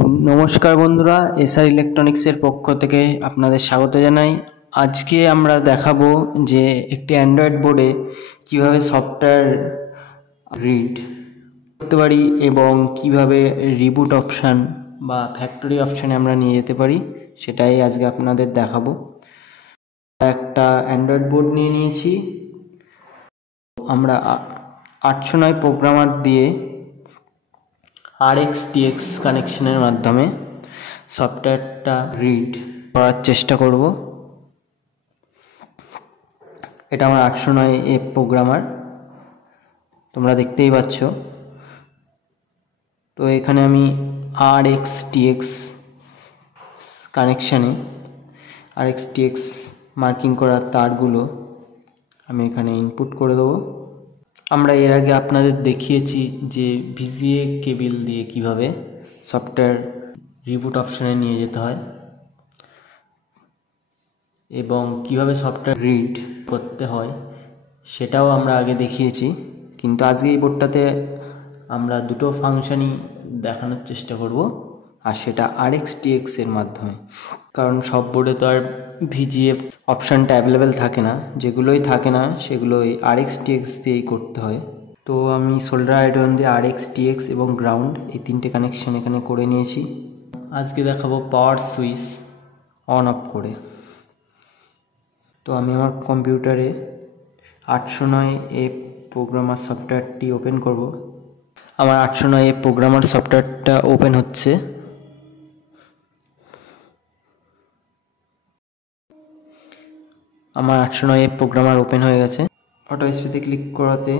নমস্কার বন্ধুরা, এসআর ইলেকট্রনিক্সের পক্ষ থেকে আপনাদের স্বাগত জানাই। আজকে আমরা দেখাবো যে একটি অ্যান্ড্রয়েড বোর্ডে কিভাবে সফটওয়্যার রিড করতে পারি এবং কিভাবে রিবুট অপশান বা ফ্যাক্টরি অপশানে আমরা নিয়ে যেতে পারি, সেটাই আজকে আপনাদের দেখাবো। একটা অ্যান্ড্রয়েড বোর্ড নিয়ে নিয়েছি। আমরা 809 প্রোগ্রামার দিয়ে RxTX কানেকশনের মাধ্যমে সফটওয়্যারটা রিড করার চেষ্টা করব। এটা আমার 809 প্রোগ্রামার, তোমরা দেখতেই পাচ্ছ। তো এখানে আমি RxTX কানেকশানে RxTX মার্কিং করা তারগুলো আমি এখানে ইনপুট করে দেবো। আমরা এর আগে আপনাদের দেখিয়েছি যে VGA কেবল দিয়ে কিভাবে সফটওয়্যার রিবুট অপশানে নিয়ে যেতে হয় এবং কিভাবে সফটওয়্যার রিড করতে হয় সেটাও আমরা আগে দেখিয়েছি, কিন্তু আজকে এই বোর্ডটাতে আমরা দুটো ফাংশনই দেখানোর চেষ্টা করব, আর সেটা RxTX এর মাধ্যমে। কারণ সব বোর্ডে তো আর VGA অপশানটা অ্যাভেলেবেল থাকে না, যেগুলোই থাকে না সেগুলোই RxTX দিয়েই করতে হয়। তো আমি সোল্ডার আয়রন দিয়ে RxTX এবং গ্রাউন্ড এই তিনটে কানেকশান এখানে করে নিয়েছি। আজকে দেখাবো পাওয়ার সুইচ অন অফ করে। তো আমি আমার কম্পিউটারে 809 প্রোগ্রামার সফটওয়্যারটি ওপেন করব। আমার 809 প্রোগ্রামার সফটওয়্যারটা ওপেন হচ্ছে। আমার 809 প্রোগ্রামার ওপেন হয়ে গেছে। অটো স্পেসে ক্লিক করাতে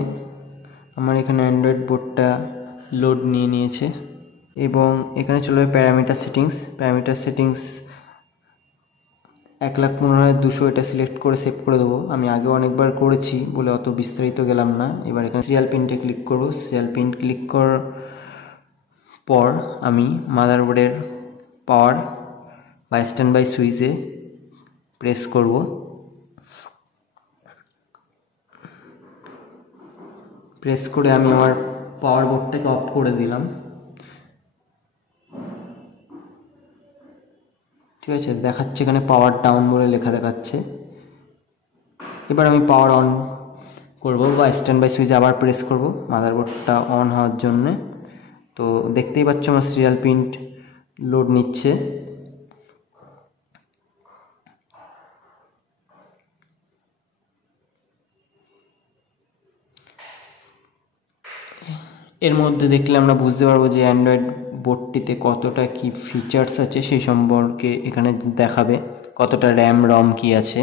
আমার এখানে অ্যান্ড্রয়েড বোর্ডটা লোড নিয়ে নিয়েছে এবং এখানে চলে যাবে প্যারামিটার সেটিংস 1,15,200 এটা সিলেক্ট করে সেভ করে দেবো। আমি আগে অনেকবার করেছি বলে অত বিস্তারিত গেলাম না। এবার এখানে সিরিয়াল পিনটে ক্লিক করব। সিরিয়াল পিন ক্লিক করার পর আমি মাদারবোর্ডের পাওয়ার বা স্ট্যান্ড বাই সুইচে প্রেস করব। প্রেস করে আমি আমার পাওয়ার বোর্ডটাকে অফ করে দিলাম। ঠিক আছে, দেখাচ্ছে এখানে পাওয়ার ডাউন বলে লেখা দেখাচ্ছে। এবার আমি পাওয়ার অন করব বা স্ট্যান্ড বাই সুইচে আবার প্রেস করব মাদারবোর্ডটা অন হওয়ার জন্যে। তো দেখতেই পাচ্ছ আমার সিরিয়াল পিন লোড নিচ্ছে। এর মধ্যে দেখলে আমরা বুঝতে পারবো যে অ্যান্ড্রয়েড বোর্ডটিতে কতটা কি ফিচার্স আছে সেই সম্পর্কে এখানে দেখাবে, কতটা র্যাম রম কি আছে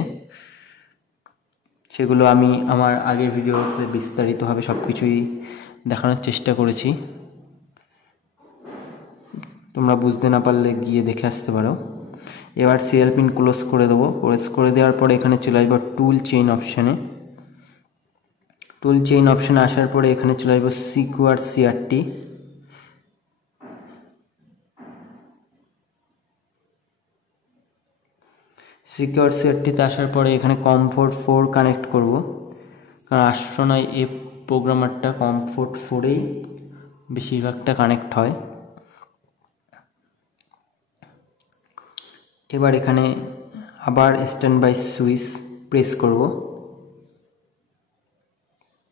সেগুলো আমি আমার আগের ভিডিওতে বিস্তারিতভাবে সব কিছুই দেখানোর চেষ্টা করেছি। তোমরা বুঝতে না পারলে গিয়ে দেখে আসতে পারো। এবার সিরিয়াল পিন ক্লোজ করে দেবো। ক্লোজ করে দেওয়ার পরে এখানে চলে আসবো টুল চেইন অপশানে। টুল চেইন অপশানে আসার পরে এখানে চলে আসবো সিকিউর সিআরটি। সিকিউর সিআরটিতে আসার পরে এখানে কমফোর্ট 4 কানেক্ট করব, কারণ 809 প্রোগ্রামারটা কমফোর্ট 4এই বেশিরভাগটা কানেক্ট হয়। এবার এখানে আবার স্ট্যান্ড বাই সুইচ প্রেস করব।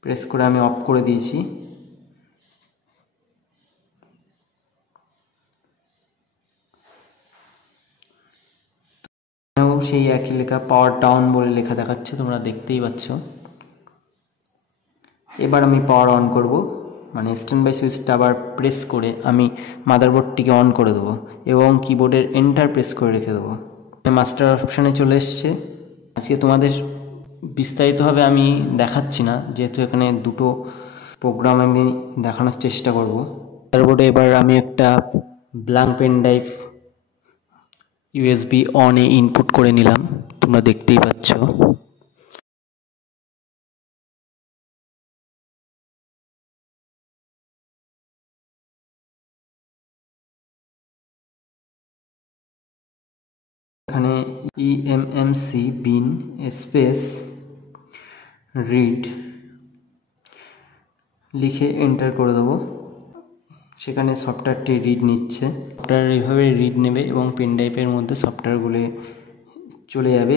প্রেস করে আমি অফ করে দিয়েছি। সেই একই লেখা পাওয়ার ডাউন বলে লেখা দেখাচ্ছে, তোমরা দেখতেই পাচ্ছ। এবার আমি পাওয়ার অন করব, মানে স্ট্যান্ড বাই সুইচটা আবার প্রেস করে আমি মাদারবোর্ডটিকে অন করে দেবো এবং কিবোর্ডের এন্টার প্রেস করে রেখে দেবো। মাস্টার অপশানে চলে এসছে। আজকে তোমাদের বিস্তারিতভাবে আমি দেখাচ্ছি না, যেহেতু এখানে দুটো প্রোগ্রাম আমি দেখানোর চেষ্টা করব। মাদারবোর্ডে এবার আমি একটা ব্ল্যাঙ্ক পেন ড্রাইভ USB অনে ইনপুট করে নিলাম, তোমরা দেখতেই পাচ্ছ। এখানে EMMC বিন স্পেস রিড লিখে এন্টার করে দেবো। সেখানে সফটওয়্যারটি রিড নিচ্ছে। সফটওয়্যার এইভাবে রিড নেবে এবং পেন ড্রাইভের মধ্যে সফটওয়্যারগুলো চলে যাবে।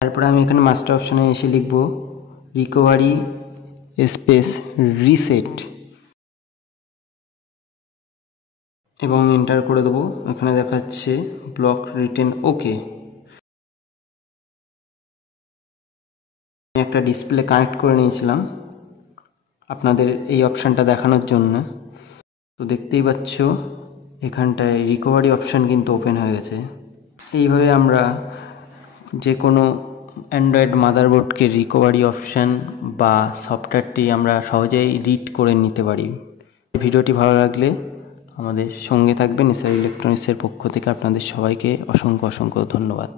তারপরে আমি এখানে মাস্টার অপশানে এসে লিখব রিকভারি স্পেস রিসেট এবং এন্টার করে দেবো। এখানে দেখাচ্ছে ব্লক রিটেন ওকে। আমি একটা ডিসপ্লে কানেক্ট করে নিয়েছিলাম আপনাদের এই অপশানটা দেখানোর জন্য। তো দেখতেই পাচ্ছ এখানটায় রিকভারি অপশান কিন্তু ওপেন হয়ে গেছে। এইভাবে আমরা যে কোনো অ্যান্ড্রয়েড মাদারবোর্ডকে রিকভারি অপশান বা সফটওয়্যারটি আমরা সহজেই রিড করে নিতে পারি। ভিডিওটি ভালো লাগলে আমাদের সঙ্গে থাকবেন। এসআর ইলেকট্রনিক্সের পক্ষ থেকে আপনাদের সবাইকে অসংখ্য ধন্যবাদ।